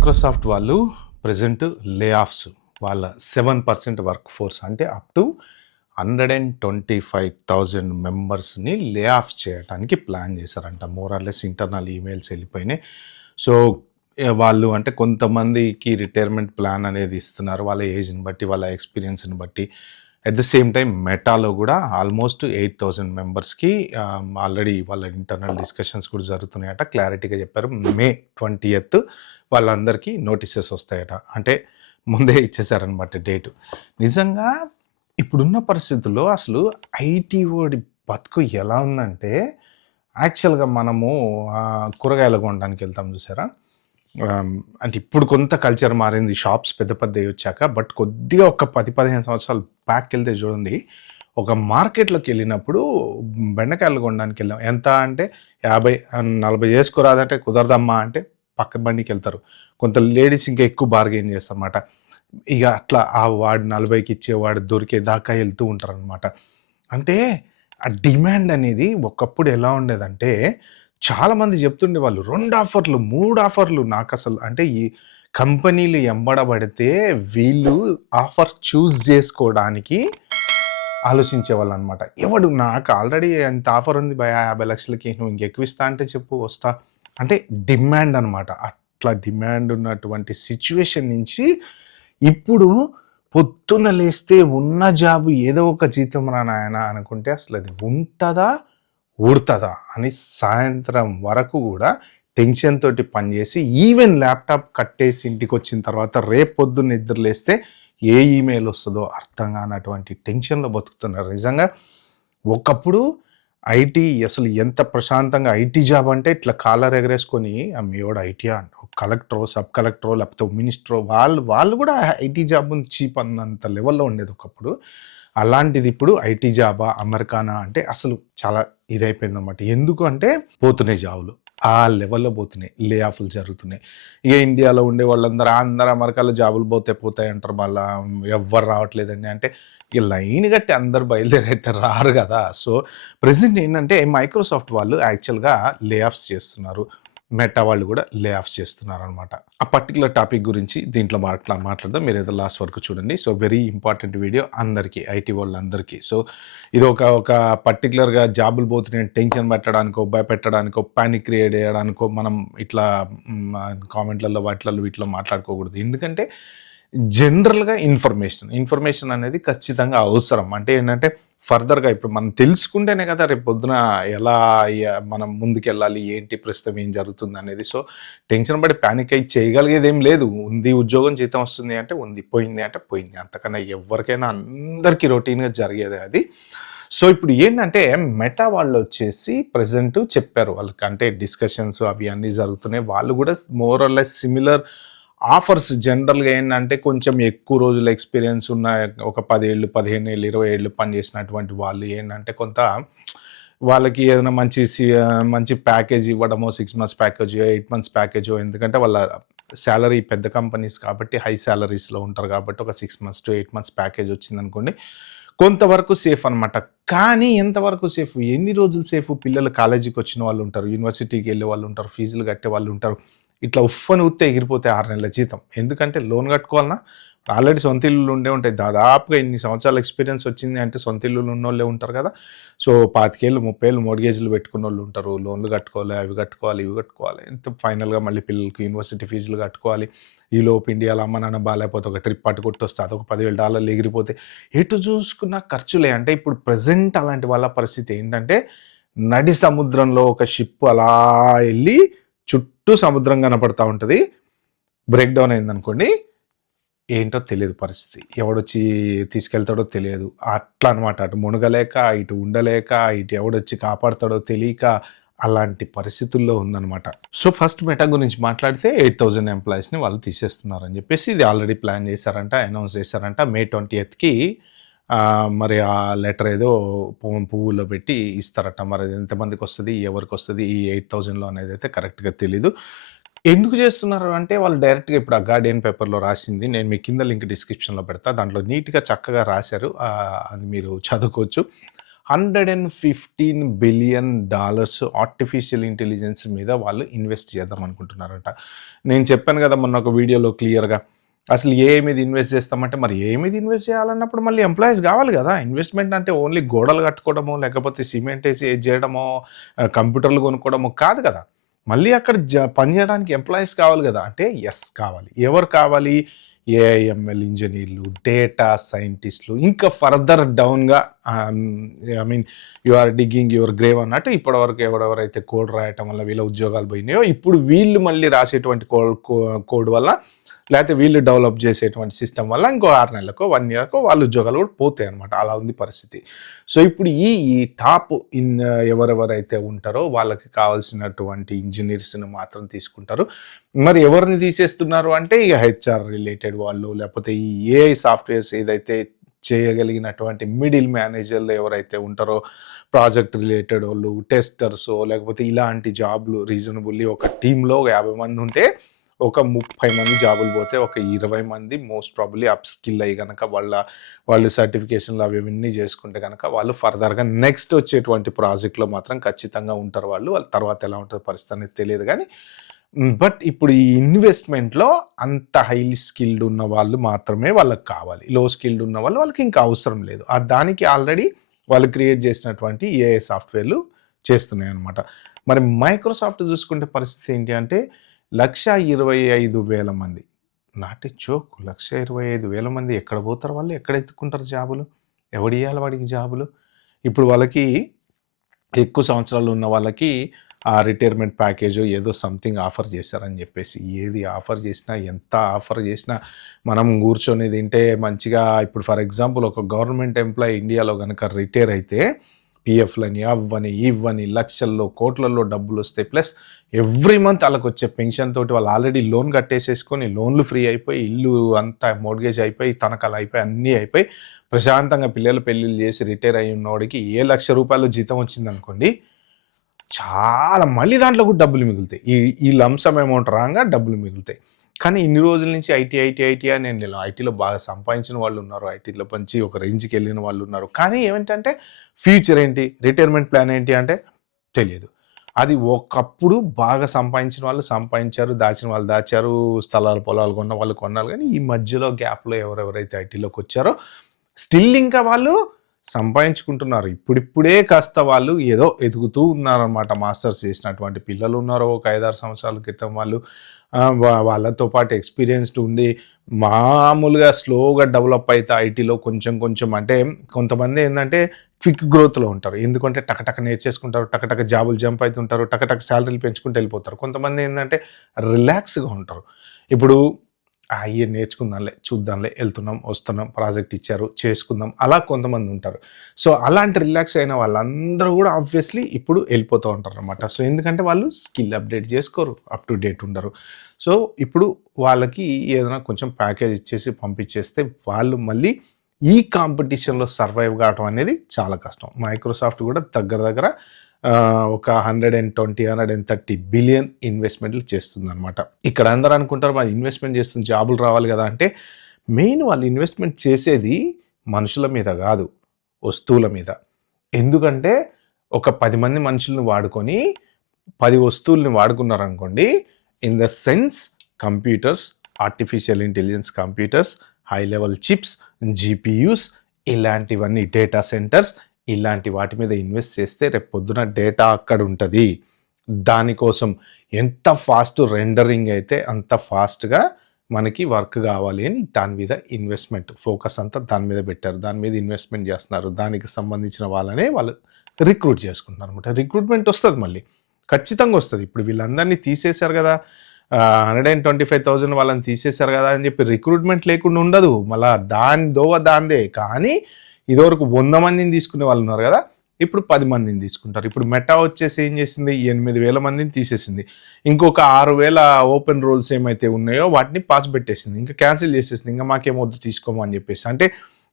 Microsoft వాళ్ళు present లే offs వాళ్ళ 7% వర్క్ ఫోర్స్ అంటే అప్ టు 125,000 మెంబర్స్ని లే ఆఫ్ చేయడానికి ప్లాన్ చేశారంట. మోరార్లెస్ ఇంటర్నల్ ఈమెయిల్స్ వెళ్ళిపోయినాయి. సో వాళ్ళు అంటే కొంతమందికి రిటైర్మెంట్ ప్లాన్ అనేది ఇస్తున్నారు వాళ్ళ ఏజ్ని బట్టి, వాళ్ళ ఎక్స్పీరియన్స్ని బట్టి. అట్ ద సేమ్ టైం మెటాలో కూడా ఆల్మోస్ట్ 8,000 మెంబర్స్కి ఆల్రెడీ వాళ్ళ ఇంటర్నల్ డిస్కషన్స్ కూడా జరుగుతున్నాయట. క్లారిటీగా చెప్పారు. మే 20th వాళ్ళందరికీ నోటీసెస్ వస్తాయట. అంటే ముందే ఇచ్చేసారనమాట డేటు. నిజంగా ఇప్పుడున్న పరిస్థితుల్లో అసలు ఐటీ ఓడి బతుకు ఎలా ఉందంటే, యాక్చువల్గా మనము కూరగాయలు కొనడానికి వెళ్తాం చూసారా, అంటే ఇప్పుడు కొంత కల్చర్ మారింది, షాప్స్ పెద్ద పెద్దవి వచ్చాక. బట్ కొద్దిగా ఒక 10-15 సంవత్సరాలు బ్యాక్ వెళ్తే చూడండి, ఒక మార్కెట్లోకి వెళ్ళినప్పుడు బెండకాయలు కొనడానికి వెళ్ళాం. ఎంత అంటే 50-40 చేసుకోరాదంటే కుదరదమ్మా అంటే పక్క బండికి వెళ్తారు. కొంత లేడీస్ ఇంకా ఎక్కువ బార్గెయిన్ చేస్తారన్నమాట. ఇక అట్లా ఆ వాడు 40కి ఇచ్చేవాడు దొరికేదాకా వెళ్తూ ఉంటారనమాట. అంటే ఆ డిమాండ్ అనేది ఒకప్పుడు ఎలా ఉండేదంటే, చాలామంది చెప్తుండే వాళ్ళు 2 ఆఫర్లు 3 ఆఫర్లు. నాకు అసలు అంటే ఈ కంపెనీలు ఎంబడబడితే వీళ్ళు ఆఫర్ చూస్ చేసుకోవడానికి ఆలోచించేవాళ్ళు అనమాట. ఎవడు నాకు ఆల్రెడీ ఎంత ఆఫర్ ఉంది భయ 50 లక్షలకి, నువ్వు ఇంకెక్కువ ఇస్తా అంటే చెప్పు వస్తా. అంటే డిమాండ్ అనమాట. అట్లా డిమాండ్ ఉన్నటువంటి సిచ్యువేషన్ నుంచి ఇప్పుడు పొద్దున్న లేస్తే ఉన్న జాబు ఏదో ఒక జీతం రా నాయన అనుకుంటే అసలు అది ఉంటుందా ఊడుతుందా అని సాయంత్రం వరకు కూడా టెన్షన్ తోటి పనిచేసి, ఈవెన్ ల్యాప్టాప్ కట్టేసి ఇంటికి వచ్చిన తర్వాత రేపు పొద్దున్న నిద్ర లేస్తే ఏ ఈమెయిల్ వస్తుందో అర్థం కానటువంటి టెన్షన్లో బతుకుతున్నారు. నిజంగా ఒకప్పుడు ఐటీ అసలు ఎంత ప్రశాంతంగా, ఐటీ జాబ్ అంటే ఇట్లా కాలర్ ఎగరేసుకొని మీవాడు ఐటీ అంట, కలెక్టరో సబ్ కలెక్టరో లేకపోతే మినిస్టరో వాళ్ళు కూడా ఐటీ జాబ్ చీప్ అన్నంత లెవెల్లో ఉండేది ఒకప్పుడు. అలాంటిది ఇప్పుడు ఐటీ జాబా అమెరికానా అంటే అసలు చాలా ఇదైపోయింది అనమాట. ఎందుకు అంటే పోతున్నాయి జాబులు, ఆ లెవెల్లో పోతున్నాయి, లే ఆఫ్లు జరుగుతున్నాయి. ఇక ఇండియాలో ఉండే వాళ్ళందరూ అందరూ అమెరికాలో జాబులు పోతాయి అంటారు. మళ్ళీ ఎవ్వరు రావట్లేదండి అంటే ఇక లైన్ కట్టి అందరు బయలుదేరైతే రారు కదా. సో ప్రెజెంట్ ఏంటంటే మైక్రోసాఫ్ట్ వాళ్ళు యాక్చువల్గా లే ఆఫ్స్ చేస్తున్నారు, మెటా వాళ్ళు కూడా లే ఆఫ్స్ చేస్తున్నారు అనమాట. ఆ పర్టికులర్ టాపిక్ గురించి దీంట్లో మాట్లాడదాం. మీరు ఏదో లాస్ట్ వరకు చూడండి. సో వెరీ ఇంపార్టెంట్ వీడియో అందరికీ, ఐటీ వాళ్ళందరికీ. సో ఇది ఒక పర్టికులర్గా జాబులు పోతున్నాయని టెన్షన్ పెట్టడానికో, భయపెట్టడానికో, పానిక్ క్రియేట్ చేయడానికో మనం ఇట్లా కామెంట్లలో వాటిలలో వీటిలో మాట్లాడుకోకూడదు. ఎందుకంటే జనరల్గా ఇన్ఫర్మేషన్ అనేది ఖచ్చితంగా అవసరం. అంటే ఏంటంటే ఫర్దర్గా ఇప్పుడు మనం తెలుసుకుంటేనే కదా రేపు పొద్దున ఎలా మనం ముందుకెళ్ళాలి, ఏంటి ప్రస్తుతం ఏం జరుగుతుంది అనేది. సో టెన్షన్ పడి ప్యానిక్ అయ్యి చేయగలిగేది ఏం లేదు. ఉంది ఉద్యోగం, జీతం వస్తుంది అంటే ఉంది, పోయింది అంటే పోయింది. అంతకన్నా ఎవరికైనా అందరికీ రొటీన్గా జరిగేదే అది. సో ఇప్పుడు ఏంటంటే మెటా వాళ్ళు వచ్చేసి ప్రెజెంట్ చెప్పారు వాళ్ళకి, అంటే డిస్కషన్స్ అవి అన్నీ జరుగుతున్నాయి. వాళ్ళు కూడా more or less similar offers. జనరల్గా ఏంటంటే కొంచెం ఎక్కువ రోజుల ఎక్స్పీరియన్స్ ఉన్న ఒక 10 ఏళ్ళు, 15 ఏళ్ళు, 20 ఏళ్ళు పనిచేసినటువంటి వాళ్ళు ఏంటంటే కొంత వాళ్ళకి ఏదైనా మంచి ప్యాకేజ్ ఇవ్వడమో, 6 months ప్యాకేజో, 8 months ప్యాకేజో. ఎందుకంటే వాళ్ళ శాలరీ పెద్ద కంపెనీస్ కాబట్టి హై శాలరీస్లో ఉంటారు కాబట్టి ఒక 6 months to 8 months ప్యాకేజ్ వచ్చిందనుకోండి, కొంతవరకు సేఫ్ అనమాట. కానీ ఎంతవరకు సేఫ్, ఎన్ని రోజులు సేఫ్? పిల్లలు కాలేజీకి వచ్చిన వాళ్ళు ఉంటారు, యూనివర్సిటీకి వెళ్ళే వాళ్ళు ఉంటారు, ఫీజులు కట్టే వాళ్ళు ఉంటారు. ఇట్లా ఉఫ్ఫని ఊస్తే ఎగిరిపోతే 6 నెలల జీతం. ఎందుకంటే లోన్ కట్టుకోవాలన్నా, ఆల్రెడీ సొంత ఇల్లులు ఉండే ఉంటాయి. దాదాపుగా ఇన్ని సంవత్సరాల ఎక్స్పీరియన్స్ వచ్చింది అంటే సొంత ఇల్లులు ఉన్నోళ్ళే ఉంటారు కదా. సో 25 ఏళ్ళు 30 ఏళ్ళు మోర్గేజ్లు పెట్టుకున్న వాళ్ళు ఉంటారు. లోన్లు కట్టుకోవాలి, అవి కట్టుకోవాలి, ఇవి కట్టుకోవాలి. ఎంత ఫైనల్గా మళ్ళీ పిల్లలకి యూనివర్సిటీ ఫీజులు కట్టుకోవాలి. ఈలోపు ఇండియాలో అమ్మ నాన్న బాగాలేకపోతే ఒక ట్రిప్ పట్టుకొట్టొస్తే అదొక $10,000 ఎగిరిపోతే ఎటు చూసుకున్న ఖర్చులే. అంటే ఇప్పుడు ప్రజెంట్ అలాంటి వాళ్ళ పరిస్థితి ఏంటంటే, నడి సముద్రంలో ఒక షిప్ అలా వెళ్ళి చుట్టూ సముద్రం కనపడతా ఉంటుంది. బ్రేక్ డౌన్ అయిందనుకోండి, ఏంటో తెలియదు పరిస్థితి, ఎవడొచ్చి తీసుకెళ్తాడో తెలియదు. అట్లా అనమాట. అటు మునగలేక, ఇటు ఉండలేక, ఇటు ఎవడొచ్చి కాపాడతాడో తెలియక అలాంటి పరిస్థితుల్లో ఉందన్నమాట. సో ఫస్ట్ మెటా గురించి మాట్లాడితే 8,000 ఎంప్లాయీస్ని వాళ్ళు తీసేస్తున్నారని చెప్పేసి ఇది ఆల్రెడీ ప్లాన్ చేశారంట, అనౌన్స్ చేశారంట. మే 20th మరి ఆ లెటర్ ఏదో పువ్వుల్లో పెట్టి ఇస్తారట. మరి అది ఎంతమందికి వస్తుంది, ఎవరికి వస్తుంది ఈ 8,000లో అనేది అయితే కరెక్ట్గా తెలీదు. ఎందుకు చేస్తున్నారు అంటే వాళ్ళు డైరెక్ట్గా ఇప్పుడు ఆ గార్డియన్ పేపర్లో రాసింది నేను మీ కింద లింక్ డిస్క్రిప్షన్లో పెడతా, దాంట్లో నీట్గా చక్కగా రాశారు. అది మీరు చదువుకోవచ్చు. $115 బిలియన్ ఆర్టిఫిషియల్ ఇంటెలిజెన్స్ మీద వాళ్ళు ఇన్వెస్ట్ చేద్దాం అనుకుంటున్నారట. నేను చెప్పాను కదా మొన్న ఒక వీడియోలో క్లియర్‌గా. అసలు ఏఐ మీద ఇన్వెస్ట్ చేస్తామంటే, మరి ఏఐ మీద ఇన్వెస్ట్ చేయాలన్నప్పుడు మళ్ళీ ఎంప్లాయీస్ కావాలి కదా! ఇన్వెస్ట్‌మెంట్ అంటే ఓన్లీ గోడలు కట్టుకోవడమో, లేకపోతే సిమెంట్ ఏసి ఇది చేయడమో, కంప్యూటర్లు కొనుక్కోవడమో కాదు కదా! మళ్ళీ అక్కడ పని చేయడానికి ఎంప్లాయీస్ కావాలి కదా! అంటే యెస్ కావాలి. ఎవరు కావాలి? ఏఐఎంఎల్ ఇంజినీర్లు, డేటా సైంటిస్టులు, ఇంకా ఫర్దర్ డౌన్‌గా I mean you are digging your grave అన్నట్టు ఇప్పటివరకు ఎవరెవరైతే కోడ్ రాయటం వల్ల వీళ్ళ ఉద్యోగాలు పోయినాయో, ఇప్పుడు వీళ్ళు మళ్ళీ రాసేటువంటి కోడ్ వల్ల, లేకపోతే వీళ్ళు డెవలప్ చేసేటువంటి సిస్టమ్ వల్ల ఇంకో 6 నెలలకో, 1 ఇయర్‌కో వాళ్ళ ఉద్యోగాలు కూడా పోతాయన్నమాట. అలా ఉంది పరిస్థితి. సో, ఇప్పుడు ఈ టాప్ ఎవరెవరైతే ఉంటారో వాళ్ళకి కావాల్సినటువంటి ఇంజినీర్స్‌ని మాత్రం తీసుకుంటారు. మరి ఎవరిని తీసేస్తున్నారు అంటే ఇక హెచ్ఆర్ రిలేటెడ్ వాళ్ళు, లేకపోతే ఈ ఏఐ సాఫ్ట్‌వేర్స్ ఏదైతే చేయగలిగినటువంటి మిడిల్ మేనేజర్లు ఎవరైతే ఉంటారో, ప్రాజెక్ట్ రిలేటెడ్ వాళ్ళు, టెస్టర్సో, లేకపోతే ఇలాంటి జాబ్‌లు రీజనబుల్లీ ఒక టీమ్‌లో 50 మంది ఉంటే ఒక 30 మంది జాబులు పోతే, ఒక 20 మంది మోస్ట్ ప్రాబబ్లీ అప్ స్కిల్ అయ్యి గనక వాళ్ళు సర్టిఫికేషన్లు అవి ఇవన్నీ చేసుకుంటే గనక వాళ్ళు ఫర్దర్‌గా నెక్స్ట్ వచ్చేటువంటి ప్రాజెక్ట్‌లో మాత్రం ఖచ్చితంగా ఉంటారు వాళ్ళు. వాళ్ళ తర్వాత ఎలా ఉంటదో పరిస్థితి అనేది తెలియదు గానీ, బట్ ఇప్పుడు ఈ ఇన్వెస్ట్‌మెంట్‌లో అంత హైలీ స్కిల్డ్ ఉన్న వాళ్ళు మాత్రమే వాళ్ళకి కావాలి. లో స్కిల్డ్ ఉన్న వాళ్ళకి ఇంకా అవసరం లేదు. దానికి ఆల్రెడీ వాళ్ళు క్రియేట్ చేసినటువంటి ఏఐ సాఫ్ట్‌వేర్‌లు చేస్తున్నాయన్నమాట. మరి మైక్రోసాఫ్ట్ చూసుకుంటే పరిస్థితి ఏంటి అంటే 1,25,000 మంది. Not a joke. 1,25,000 మంది ఎక్కడ పోతారు వాళ్ళు? ఎక్కడ ఎత్తుకుంటారు జాబులు? ఎవడియ్యాలి వాడికి జాబులు? ఇప్పుడు వాళ్ళకి ఎక్కువ సంవత్సరాలు ఉన్న వాళ్ళకి ఆ రిటైర్మెంట్ ప్యాకేజో ఏదో సంథింగ్ ఆఫర్ చేశారని చెప్పేసి, ఏది ఆఫర్ చేసినా, ఎంత ఆఫర్ చేసినా మనం కూర్చొని తింటే మంచిగా, ఇప్పుడు ఫర్ ఎగ్జాంపుల్ ఒక గవర్నమెంట్ ఎంప్లాయీ ఇండియాలో గనక రిటైర్ అయితే పీఎఫ్‌లని, అవ్వని, ఇవ్వని లక్షల్లో, కోట్లల్లో డబ్బులొస్తాయి. ప్లస్ ఎవ్రీ మంత్ ఆళ్ళకొచ్చే పెన్షన్ తోటి వాళ్ళు ఆల్రెడీ లోన్ కట్టేసేసుకొని, లోన్‌లు ఫ్రీ అయిపోయి, ఇల్లు అంతా మోర్ట్‌గేజ్ అయిపోయి, తనఖాలు అయిపోయి, అన్నీ అయిపోయి, ప్రశాంతంగా పిల్లల పెళ్ళిళ్ళు చేసి రిటైర్ అయ్యి ఉన్నోడికి ఏ ₹1,00,000 జీతం వచ్చిందనుకోండి, చాలా మళ్ళీ దాంట్లో కూడా డబ్బులు మిగులుతాయి. ఈ లంప్ సమ్ అమౌంట్ రాంగా డబ్బులు మిగులుతాయి. కానీ ఇన్ని రోజుల నుంచి ఐటీ అని నేను ఐటీలో బాగా సంపాదించిన వాళ్ళున్నారు. ఐటీలో మంచి ఒక రేంజ్‌కెళ్ళిన వాళ్ళున్నారు. కానీ ఏమిటంటే ఫ్యూచర్ ఏంటి? రిటైర్మెంట్ ప్లాన్ ఏంటి అంటే తెలియదు. అది ఒకప్పుడు బాగా సంపాదించిన వాళ్ళు సంపాదించారు, దాచిన వాళ్ళు దాచారు, స్థలాలు, పొలాలు కొన్న వాళ్ళు కొన్నారు. కానీ ఈ మధ్యలో గ్యాప్‌లో ఎవరెవరైతే ఐటీలోకొచ్చారో స్టిల్ ఇంకా వాళ్ళు సంపాదించుకుంటున్నారు. ఇప్పుడిప్పుడే కాస్త వాళ్ళు ఏదో ఎదుగుతూ ఉన్నారనమాట. మాస్టర్స్ చేసినటువంటి పిల్లలున్నారు. ఒక 5, 6 సంవత్సరాల క్రితం వాళ్ళు వాళ్ళతో పాటు ఎక్స్‌పీరియన్స్‌డ్ ఉండి మామూలుగా స్లోగా డెవలప్ అయితా ఐటీలో కొంచెం కొంచెం, అంటే కొంతమంది ఏందంటే క్విక్ గ్రోత్‌లో ఉంటారు. ఎందుకంటే టకటక నేర్చేసుకుంటారు, టకటక జాబులు జంప్ అయితుంటారు, టకటక సాలరీలు పెంచుకుంటూ వెళ్ళిపోతారు. కొంతమంది ఏందంటే రిలాక్స్‌గా ఉంటారు. ఇప్పుడు అయ్యే నేర్చుకుందాంలే, చూద్దాంలే, ఎళ్తున్నాం, వస్తున్నాం, ప్రాజెక్ట్ ఇచ్చారు, చేసుకుందాం, అలా కొంతమంది ఉంటారు. సో, అలాంటి రిలాక్స్ అయిన వాళ్ళందరూ గూడా ఆబ్వియస్లీ ఇప్పుడు ఎళ్ళిపోతూ ఉంటారనమాట. సో, ఎందుకంటే వాళ్ళు స్కిల్ అప్‌డేట్ జేసుకోరు, అప్ టు డేట్ ఉండరు. సో, ఇప్పుడు వాళ్ళకి ఏదైనా కొంచెం ప్యాకేజ్ ఇచ్చేసి పంపించేస్తే వాళ్ళు మళ్ళీ ఈ కాంపిటీషన్‌లో సర్వైవ్ కావటం అనేది చాలా కష్టం. మైక్రోసాఫ్ట్ గూడా దగ్గర దగ్గర ఒక 120, 130 బిలియన్ ఇన్వెస్ట్‌మెంట్లు చేస్తుందనమాట. ఇక్కడ అందరూ అనుకుంటారు మరి ఇన్వెస్ట్‌మెంట్ చేస్తుంది జాబులు రావాలి గదా! అంటే మెయిన్ వాళ్ళు ఇన్వెస్ట్‌మెంట్ చేసేది మనుషుల మీద గాదు, వస్తువుల మీద. ఎందుకంటే ఒక 10 మంది మనుషుల్ని వాడుకొని 10 వస్తువుల్ని వాడుకున్నారనుకోండి, in the sense computers, artificial intelligence computers, high level chips, GPUs, ఇలాంటివన్నీ డేటా సెంటర్స్, ఇలాంటి వాటి మీద ఇన్వెస్ట్ చేస్తే రేపు పొద్దున డేటా అక్కడ ఉంటది. దానికోసం ఎంత ఫాస్ట్ రెండరింగ్ అయితే అంత ఫాస్ట్‌గా మనకి వర్క్ కావాలి అని దాని మీద ఇన్వెస్ట్‌మెంట్ ఫోకస్ అంతా దాని మీద పెట్టారు. దాని మీద ఇన్వెస్ట్‌మెంట్ చేస్తున్నారు. దానికి సంబంధించిన వాళ్ళనే వాళ్ళు రిక్రూట్ చేసుకుంటున్నారనమాట. రిక్రూట్‌మెంట్ వస్తది మళ్ళీ. ఖచ్చితంగా వస్తది. ఇప్పుడు వీళ్ళందరినీ తీసేశారు గదా! 125,000 వాళ్ళని తీసేశారు గదా! అని చెప్పి రిక్రూట్‌మెంట్ లేకుండా ఉండదు. మళ్ళా దాని దోవ దాందే. కానీ ఇదివరకు 100 మందిని తీసుకునే వాళ్ళు ఉన్నారు గదా! ఇప్పుడు 10 మందిని తీసుకుంటారు. ఇప్పుడు మెటా వచ్చేసి ఏం చేసింది? 8,000 మందిని తీసేసింది. ఇంకొక 6,000 ఓపెన్ రోల్స్ ఏమైతే ఉన్నాయో వాటిని పాస్ పెట్టేసింది. ఇంకా క్యాన్సిల్ చేసేసింది. ఇంక మాకేం వద్దు తీసుకోము అని చెప్పేసి. అంటే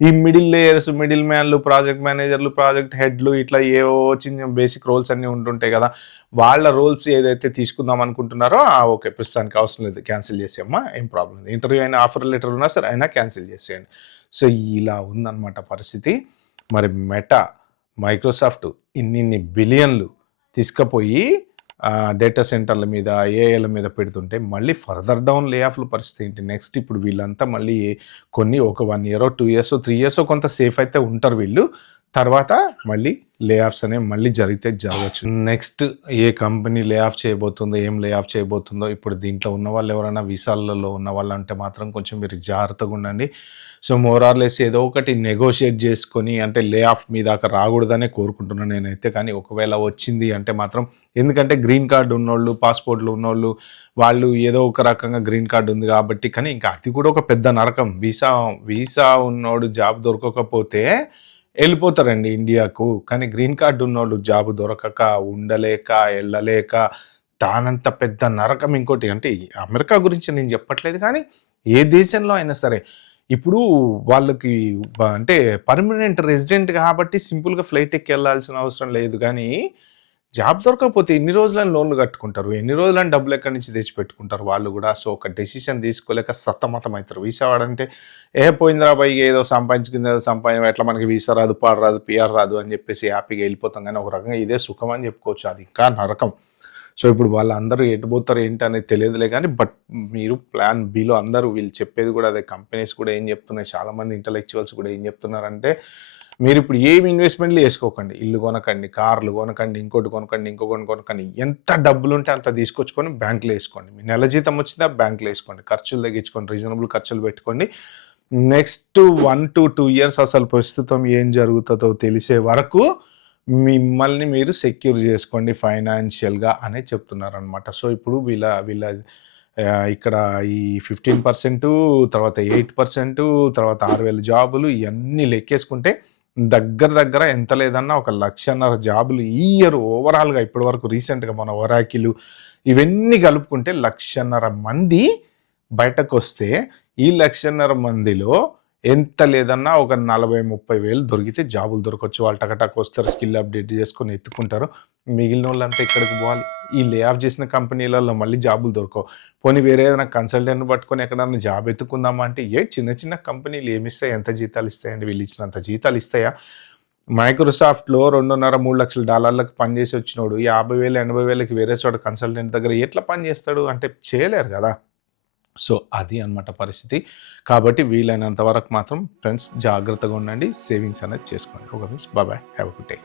ఈ మిడిల్ లేయర్స్, మిడిల్ మ్యాన్‌లు, ప్రాజెక్ట్ మేనేజర్‌లు, ప్రాజెక్ట్ హెడ్‌లు ఇట్లా ఏవో చిన్న బేసిక్ రోల్స్ అన్నీ ఉంటుంటాయి గదా! వాళ్ళ రోల్స్ ఏదైతే తీసుకుందాం అనుకుంటున్నారో ఓకే. ప్రస్తుతానికి అవసరం లేదు, క్యాన్సిల్ చేసేయమ్మా, ఏం ప్రాబ్లమ్ లేదు. ఇంటర్వ్యూ అయినా, ఆఫర్ లెటర్ ఉన్నా సరే అయినా క్యాన్సిల్ చేసేయండి. సో, ఇలా ఉందన్నమాట పరిస్థితి. మరి మెటా మైక్రోసాఫ్ట్ ఇన్నిన్ని బిలియన్లు తీసుకుపోయి డేటా సెంటర్ల మీద, ఏఐల మీద పెడుతుంటే మళ్ళీ ఫర్దర్ డౌన్ లే ఆఫ్‌ల పరిస్థితి ఏంటి? నెక్స్ట్ ఇప్పుడు వీళ్ళంతా మళ్ళీ కొన్ని ఒక 1 ఇయరో, 2 ఇయర్సో, 3 ఇయర్సో కొంత సేఫ్ అయితే ఉంటారు వీళ్ళు. తర్వాత మళ్ళీ లే ఆఫ్స్ అనేవి మళ్ళీ జరిగితే జరగచ్చు. నెక్స్ట్ ఏ కంపెనీ లే ఆఫ్ చేయబోతుందో, ఏం లే ఆఫ్ చేయబోతుందో, ఇప్పుడు దీంట్లో ఉన్నవాళ్ళు ఎవరైనా వీసాలలో ఉన్నవాళ్ళంటే మాత్రం కొంచెం మీరు జాగ్రత్తగా ఉండండి. సో మోర్ ఆర్ లెస్ ఏదో ఒకటి నెగోషియేట్ చేసుకొని అంటే లే ఆఫ్ మీ దాకా రాకూడదనే కోరుకుంటున్నాను నేనైతే. కానీ ఒకవేళ వచ్చింది అంటే మాత్రం, ఎందుకంటే గ్రీన్ కార్డ్ ఉన్నోళ్ళు, పాస్‌పోర్ట్‌లు ఉన్నోళ్ళు వాళ్ళు ఏదో ఒక రకంగా గ్రీన్ కార్డ్ ఉంది కాబట్టి, కానీ ఇంకా అది కూడా ఒక పెద్ద నరకం. వీసా ఉన్నోడు జాబ్ దొరకకపోతే ఎళ్ళిపోతారండి ఇండియాకు. కానీ గ్రీన్ కార్డ్ ఉన్నోళ్ళు జాబ్ దొరకక, ఉండలేక, ఎళ్ళలేక దానంత పెద్ద నరకం ఇంకోటి. అంటే అమెరికా గురించి నేను చెప్పట్లేదు కానీ, ఏ దేశంలో అయినా సరే. ఇప్పుడు వాళ్ళకి అంటే పర్మనెంట్ రెసిడెంట్ కాబట్టి సింపుల్‌గా ఫ్లైట్ ఎక్కి ఎళ్ళాల్సిన అవసరం లేదు గానీ, జాబ్ దొరకకపోతే ఎన్ని రోజులని లోన్‌లు కట్టుకుంటారు? ఎన్ని రోజులని డబ్బులు ఎక్కడి నుంచి తెచ్చిపెట్టుకుంటారు వాళ్ళు గూడా. సో, ఒక డెసిషన్ తీసుకోలేక సతమతమయితారు. వీసా వాడంటే, పోయిందిరా బయ్ ఏదో సంపాదించుకుంది ఏదో ఎట్లా మనకి వీసా రాదు, పాడు రాదు, పీఆర్ రాదు అని చెప్పేసి హ్యాపీగా ఎళ్ళిపోతాం గానీ, ఒక రకంగా ఇదే సుఖం అని చెప్పుకోవచ్చు. అది ఇంకా నరకం. సో, ఇప్పుడు వాళ్ళందరూ ఎటు పోతారు ఏంటి అనేది తెలియదులే గానీ, బట్ మీరు ప్లాన్ బిలో అందరూ వీళ్ళు చెప్పేది గూడా అదే. కంపెనీస్ కూడా ఏం చెప్తున్నాయి, చాలామంది ఇంటలెక్చువల్స్ కూడా ఏం చెప్తున్నారంటే, మీరిప్పుడు ఏమి ఇన్వెస్ట్‌మెంట్‌లు చేసుకోకండి. ఇల్లు కొనకండి, కార్లు కొనకండి, ఇంకోటి కొనకండి, ఇంకొకటి కొనకండి. ఎంత డబ్బులుంటే అంత తీసుకొచ్చుకొని బ్యాంక్‌లో ఏసుకోండి. మీ నెల జీతం వచ్చిందా బ్యాంక్‌లో ఏసుకోండి. ఖర్చులు తగ్గించుకోండి. రీజనబుల్ ఖర్చులు పెట్టుకోండి. నెక్స్ట్ 1-2 ఇయర్స్ అసలు ప్రస్తుతం ఏం జరుగుతుందో తెలిసే వరకు మిమ్మల్ని మీరు సెక్యూర్ చేసుకోండి ఫైనాన్షియల్‌గా అనే చెప్తున్నారనమాట. సో, ఇప్పుడు వీళ్ళ వీళ్ళ ఇక్కడ ఈ 15% తర్వాత 8% తర్వాత 6,000 జాబులు ఇయన్నీ లెక్కేసుకుంటే దగ్గర ఎంత లేదన్నా ఒక 1,50,000 జాబులు ఈ ఇయర్ ఓవరాల్‌గా ఇప్పటి వరకు రీసెంట్‌గా మన ఒరాకిలు ఇవన్నీ కలుపుకుంటే 1,50,000 మంది బయటకొస్తే, ఈ 1,50,000 మందిలో ఎంత లేదన్నా ఒక 40,000-30,000 దొరికితే జాబులు దొరకొచ్చు. వాళ్ళు టక వస్తారు, స్కిల్ అప్డేట్ చేసుకొని ఎత్తుకుంటారు. మిగిలినోళ్ళంతా ఎక్కడికి పోవాలి? ఈ లే ఆఫ్ చేసిన కంపెనీలలో మళ్ళీ జాబులు దొరకవు. పోనీ వేరే ఏదైనా కన్సల్టెంట్‌ని పట్టుకొని ఎక్కడన్నా జాబ్ ఎతుక్కుందామా అంటే, చిన్న కంపెనీలు ఏమిస్తాయి? ఎంత జీతాలు ఇస్తాయండి? వీళ్ళు ఇచ్చినంత జీతాలు ఇస్తాయా? మైక్రోసాఫ్ట్‌లో $2.5-3 లక్షల పనిచేసి వచ్చినోడు 50,000, 80,000కి వేరే చోట కన్సల్టెంట్ దగ్గర ఎట్లా పని చేస్తాడు? అంటే చేయలేరు కదా! సో, అది అన్నమాట పరిస్థితి. కాబట్టి వీలైనంత వరకు మాత్రం ఫ్రెండ్స్ జాగ్రత్తగా ఉండండి. సేవింగ్స్ అనేది చేసుకోండి. Okay friends. Bye. Have a good day.